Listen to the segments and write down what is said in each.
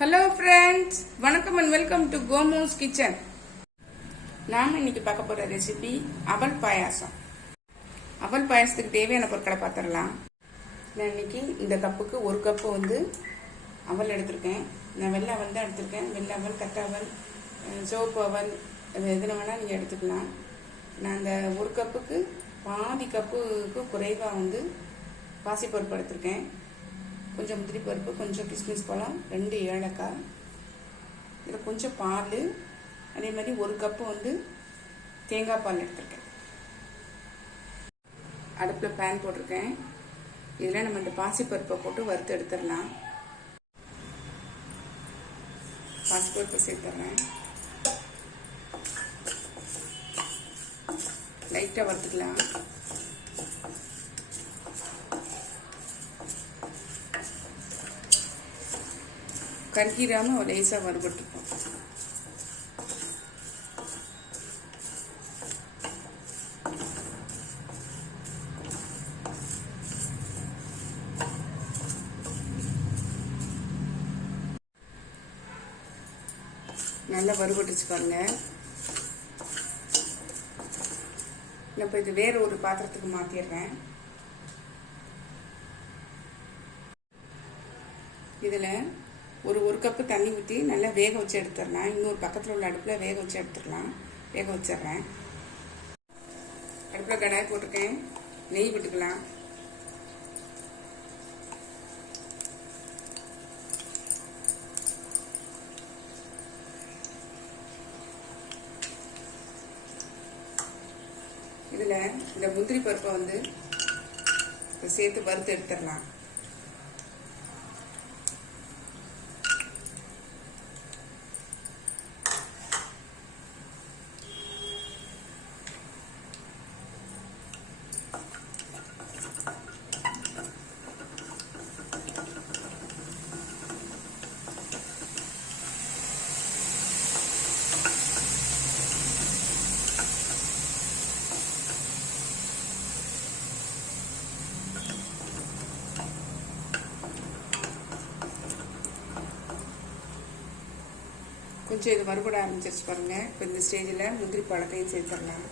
Hello friends, வணக்கம் and welcome to கோமோஸ் kitchen. நாம் இன்னைக்கு பார்க்க போகிற ரெசிபி அவல் பாயாசம். அவல் பாயாசத்துக்கு தேவையான பொருட்களை பார்த்துடலாம். நான் இன்னைக்கு இந்த கப்புக்கு ஒரு கப்பு அவல் எடுத்திருக்கேன். நான் வெள்ளை அவல் தான் எடுத்திருக்கேன். வெள்ளை அவல், தட்டை அவல், சிவப்பு அவல், எதுனா வேணால் நீங்கள் எடுத்துக்கலாம். நான் அந்த ஒரு கப்புக்கு பாதி கப்புக்கு குறைவாக பாசிப்பருப்பு எடுத்திருக்கேன். கொஞ்சம் முந்திரி பருப்பு, கொஞ்சம் கிஸ்மிஸ் பழம், 2 ஏலக்காய், இதில் கொஞ்சம் பால், அதே மாதிரி ஒரு கப்பு தேங்காய் பால் எடுத்திருக்கேன். அடுப்பில் பேன் போட்டிருக்கேன். இதில் நம்ம இந்த பாசிப்பருப்பை போட்டு வறுத்து எடுத்துடலாம். பாசிப்பருப்பை சேர்த்துறேன். லைட்டாக வறுத்துக்கலாம். கருகிராம லேசாக வறுபட்டுப்போம். நல்லா வறுபட்டுச்சு பாருங்க. இப்போ இது வேற ஒரு பாத்திரத்துக்கு மாத்திடுறேன். இதில் ஒரு கப்பு தண்ணி ஊற்றி நல்லா வேக வச்சு எடுத்துடலாம். இன்னொரு பக்கத்தில் உள்ள அடுப்பில் வேக வச்சு எடுத்துடலாம். வேக வச்சிடுறேன். அடுப்பில் கடாய் போட்டிருக்கேன். நெய் விட்டுக்கலாம். இதில் இந்த முந்திரி பருப்பை சேர்த்து வறுத்து எடுத்துடலாம். கொஞ்சம் இது வறுபட ஆரம்பிச்சிருச்சு பாருங்க. இப்போ இந்த ஸ்டேஜில் முந்திரி பழத்தையும் சேர்த்துடலாம்.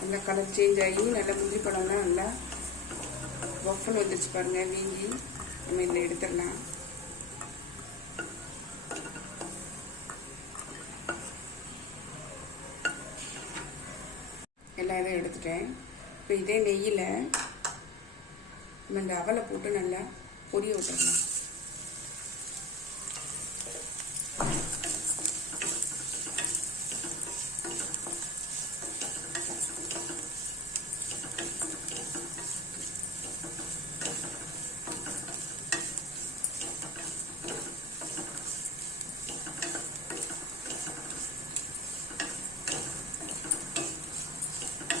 நல்லா கலர் சேஞ்ச் ஆகி நல்லா முந்திரி பழம்லாம் நல்லா வஃபல் வந்துருச்சு பாருங்க. வீங்கி நம்ம இதில் எடுத்துடலாம். எல்லா இதையும் எடுத்துட்டேன். இப்போ இதே நெய்யில் நம்ம இந்த அவலை போட்டு நல்லா பொரிய விட்டுடலாம்.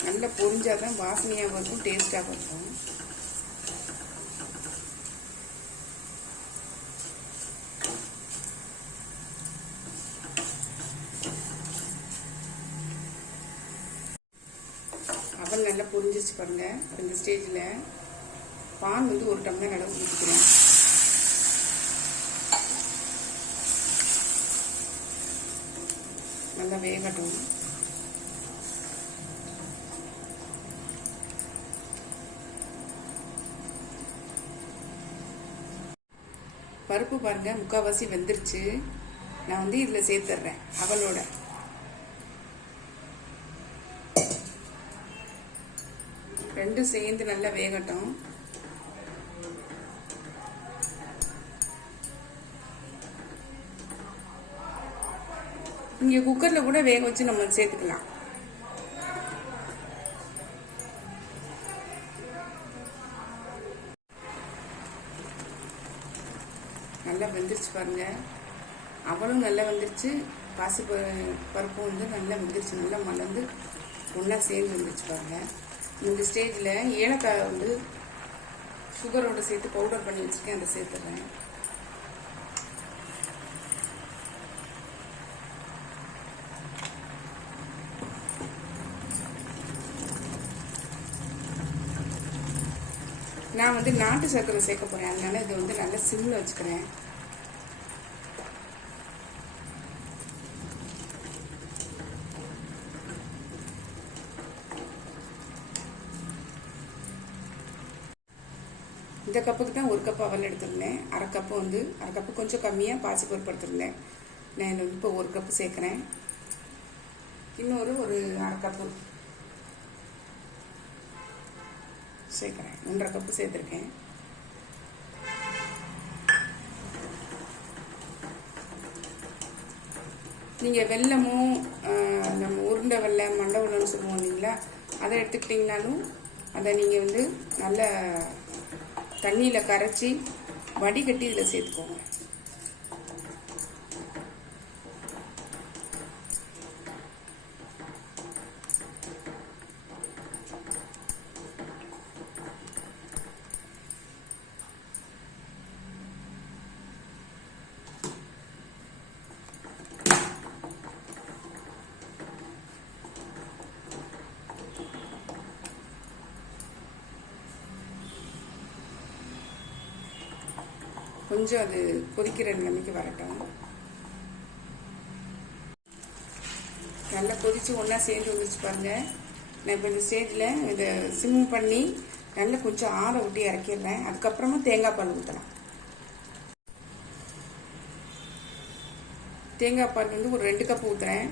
நல்லா பொரிஞ்சாதான் வாசனையாக இருக்கும், டேஸ்டாக இருக்கும். அவல் நல்லா பொரிஞ்சிச்சு பாருங்க. இந்த ஸ்டேஜில் பால் 1 டம்ளர் அளவு ஊற்றிக்கிறேன். நல்லா வேகட்டும். பருப்பு பாருங்க முக்கால்வாசி வெந்துருச்சு. நான் இதில் சேர்த்துடுறேன் அவலோட. ரெண்டும் சேர்ந்து நல்லா வேகட்டும். இங்கே குக்கரில் கூட வேக வச்சு நம்ம சேர்த்துக்கலாம். நல்லா வெந்துருச்சு பாருங்க. அவளும் நல்லா வெந்துருச்சு. பாசி பருப்பும் நல்லா வெந்துருச்சு. நல்லா மலர்ந்து ஒன்றா சேர்ந்து வந்துருச்சு பாருங்க. இந்த ஸ்டேஜில் ஏலக்காய் சுகரோடு சேர்த்து பவுடர் பண்ணி வச்சுருக்கேன். அதை சேர்த்துறேன். நான் வந்து நாட்டு சர்க்கரை சேர்க்க போகிறேன், அதனால இது வந்து நல்லா சிம்மில் வச்சுக்கிறேன். இந்த கப்புக்கு தான் 1 கப் அவல் எடுத்துருந்தேன். அரை கப்பு கொஞ்சம் கம்மியாக பாசிப்பருப்பு எடுத்துருந்தேன். நான் இப்போ 1 கப்பு சேர்க்குறேன். இன்னொரு அரை கப்பு சேர்க்குறேன். 1.5 கப்பு சேர்த்துருக்கேன். நீங்கள் வெல்லமும் நம்ம உருண்டை வெள்ளை மண்டை வெள்ளம்னு சொல்லுவோம் இல்லைங்களா, அதை எடுத்துக்கிட்டிங்கனாலும் அதை நீங்கள் வந்து நல்ல தண்ணியில் கரைச்சி வடிகட்டி இதில் சேர்த்துக்கோங்க. கொஞ்சம் அது கொதிக்கிற நிலைமைக்கு வரட்டும். நல்லா கொதிச்சு ஒன்றா சேர்ந்து வந்துச்சு பாருங்க. நான் இப்போ இந்த ஸ்டேஜில் இதை சிம் பண்ணி நல்லா கொஞ்சம் ஆற விட்டு இறக்கிடுறேன். அதுக்கப்புறமா தேங்காய் பால் ஊற்றலாம். தேங்காய் பால் வந்து ஒரு 2 கப் ஊற்றுறேன்.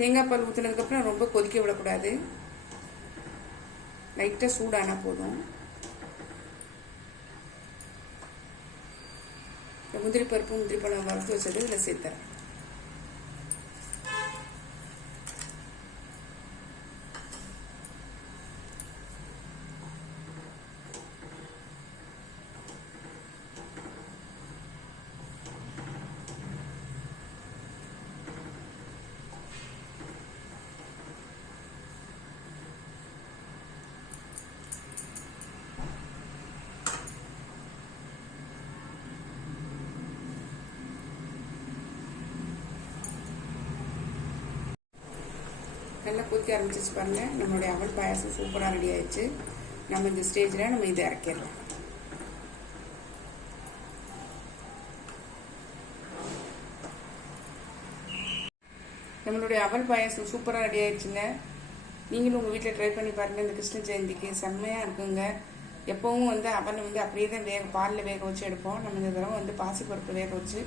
தேங்காய் பால் ஊற்றினதுக்கப்புறம் ரொம்ப கொதிக்க விடக்கூடாது. லைட்டாக சூடானா போதும். முந்திரி பழம் வறுத்து வச்சது இதில் சேர்த்தேன். நல்லா கொதிக்க ஆரம்பிச்சிச்சு பாருங்க. நம்மளுடைய அவல் பாயாசம் சூப்பராக ரெடி ஆயிடுச்சு. நம்ம இந்த ஸ்டேஜில் நம்ம இதை இறக்கிடலாம். நம்மளுடைய அவல் பாயாசம் சூப்பராக ரெடி ஆயிடுச்சுங்க. நீங்களும் உங்கள் வீட்டில் ட்ரை பண்ணி பாருங்கள். இந்த கிருஷ்ண ஜெயந்திக்கு செம்மையாக இருக்குங்க. எப்பவும் வந்து அவலை வந்து அப்படியே தான் பாலில் வேக வச்சு எடுப்போம். நம்ம இந்த தடவை வந்து பாசிப்பருப்பு வேக வச்சு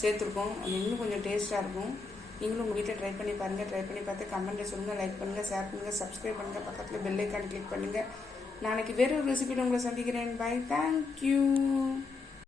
சேர்த்துருக்கோம். அது இன்னும் கொஞ்சம் டேஸ்ட்டாக இருக்கும். நீங்களும் உங்கள் வீட்டில் ட்ரை பண்ணி பாருங்கள். ட்ரை பண்ணி பார்த்து கமெண்ட்டை சொல்லுங்கள், லைக் பண்ணுங்கள், ஷேர் பண்ணுங்கள், சப்ஸ்கிரைப் பண்ணுங்கள், பக்கத்தில் பெல் ஐக்கான் கிளிக் பண்ணுங்கள். நாளைக்கு வேறு ஒரு ரெசிபியில் உங்களை சந்திக்கிறேன். Bye, thank you.